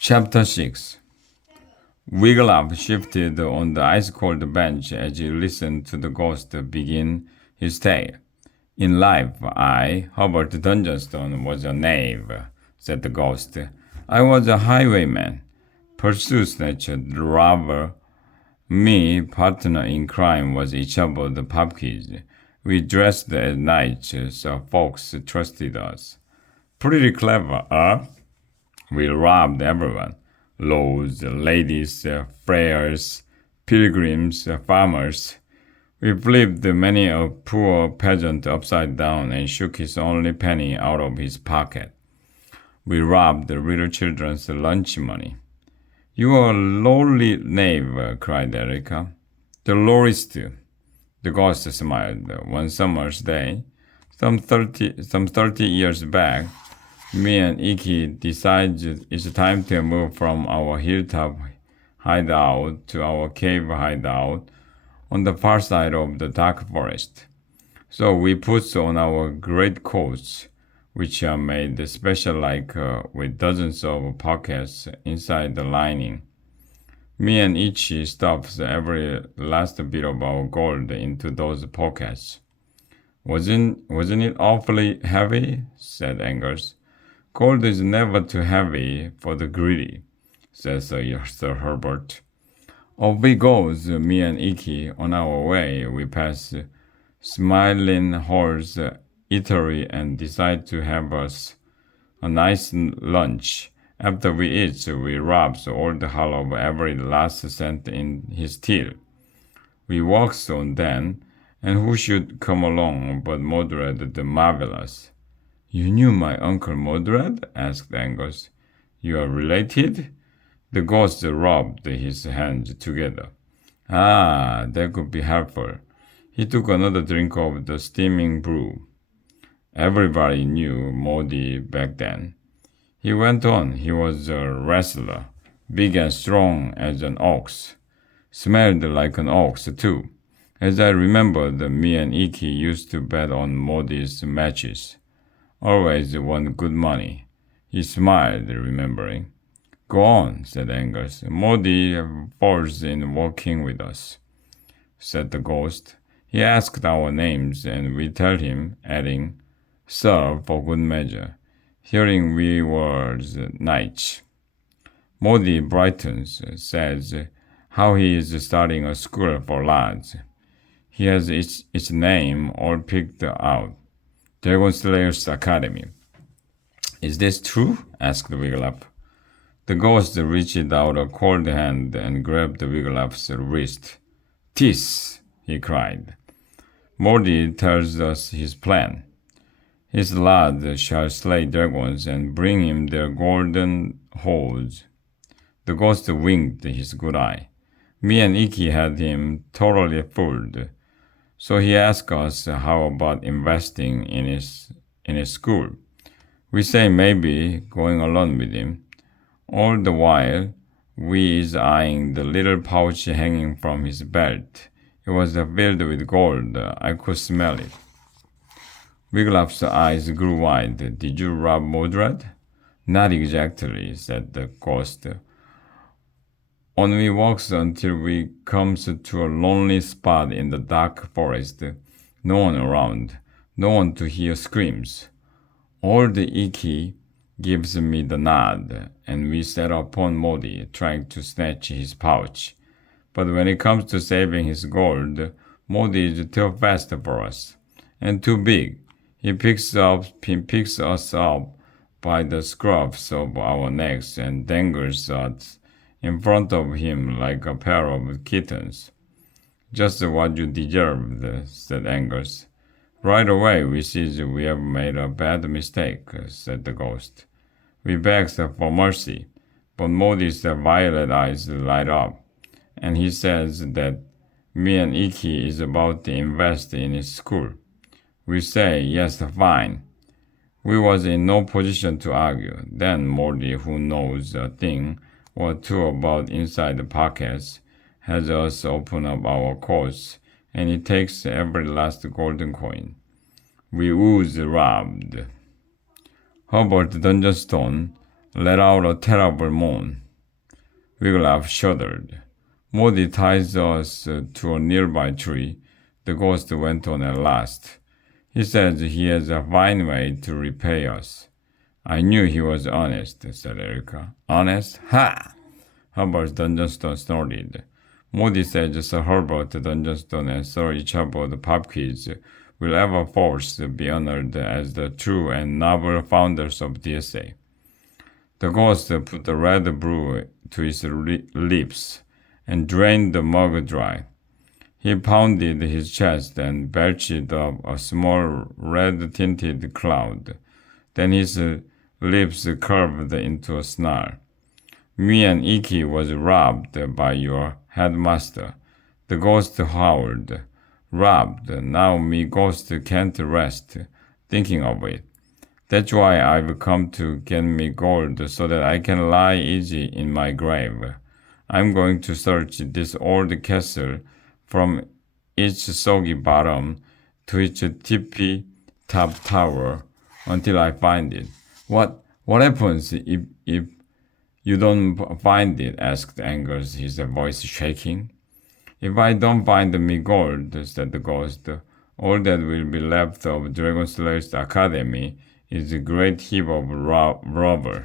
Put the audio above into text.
Chapter 6. Wiglaf shifted on the ice-cold bench as he listened to the ghost begin his tale. In life, I, Herbert Dungeonstone, was a knave, said the ghost. I was a highwayman, pursuit snatcher, robber. Me, partner in crime, was Ichabo the pub quiz. We dressed as knights, so folks trusted us. Pretty clever, huh? We robbed everyone. Lords, ladies, friars, pilgrims, farmers. We flipped many a poor peasant upside down and shook his only penny out of his pocket. We robbed the little children's lunch money. You are a lowly knave, cried Erica. The lowest. The ghost smiled. One summer's day, some 30 years back, me and Iki decided it's time to move from our hilltop hideout to our cave hideout on the far side of the dark forest. So we put on our great coats, which are made special with dozens of pockets inside the lining. Me and Ichi stuffed every last bit of our gold into those pockets. Wasn't it awfully heavy? Said Angus. Gold is never too heavy for the greedy, said Sir Herbert. Off we goes, me and Iki. On our way, we pass Smiling Horse Eatery and decide to have us a nice lunch. After we eat, we robs Old Hull of every last cent in his till. We walks on then, and who should come along but Modred the Marvelous. You knew my Uncle Modred? Asked Angus. You are related? The ghost rubbed his hands together. Ah, that could be helpful. He took another drink of the steaming brew. Everybody knew Modi back then. He went on. He was a wrestler, big and strong as an ox. Smelled like an ox, too. As I remembered, me and Iki used to bet on Modi's matches. Always won good money. He smiled, remembering. Go on, said Angus. Modi falls in walking with us, said the ghost. He asked our names, and we tell him, adding, Sir, for good measure, hearing we were knights. Modi brightens, says how he is starting a school for lads. He has its name all picked out. Dragon Slayers Academy. Is this true? Asked Wiglaf. The ghost reached out a cold hand and grabbed Wiglaf's wrist. Tis, he cried. Morty tells us his plan. His lads shall slay dragons and bring him their golden hoards. The ghost winked his good eye. Me and Iki had him totally fooled. So he asked us how about investing in his school. We say maybe going along with him. All the while, we is eyeing the little pouch hanging from his belt. It was filled with gold. I could smell it. Wiglaf's eyes grew wide. Did you rob Modred? Not exactly, said the ghost. On we walks until we comes to a lonely spot in the dark forest. No one around. No one to hear screams. Old Iki gives me the nod, and we set upon Modi, trying to snatch his pouch. But when it comes to saving his gold, Modi is too fast for us, and too big. He picks us up by the scruffs of our necks and dangles us in front of him like a pair of kittens. Just what you deserved, said Angus. Right away we see we have made a bad mistake, said the ghost. We begged for mercy, but Modi's violet eyes light up, and he says that me and Iki is about to invest in his school. We say, yes, fine. We was in no position to argue. Then Morty, who knows a thing or two about inside the pockets, has us open up our coats, and he takes every last golden coin. We ooze robbed. Herbert Dungeonstone, let out a terrible moan. Wiglaf shuddered. Modi ties us to a nearby tree, the ghost went on at last. He says he has a fine way to repay us. I knew he was honest, said Erica. Honest? Ha! Herbert Dungeonstone snorted. Modi says Sir Herbert Dungeonstone and Sir Ichabod Popkids will ever force be honored as the true and noble founders of DSA. The ghost put the red brew to his lips and drained the mug dry. He pounded his chest and belched up a small red-tinted cloud. Then his lips curved into a snarl. Me and Iki was robbed by your headmaster. The ghost howled. Robbed. Now me ghost can't rest thinking of it. That's why I've come to get me gold so that I can lie easy in my grave. I'm going to search this old castle from its soggy bottom to its tippy top tower until I find it. What happens if you don't find it? Asked Angus, his voice shaking. If I don't find me gold, said the ghost, all that will be left of Dragon Slayer's Academy is a great heap of rubble.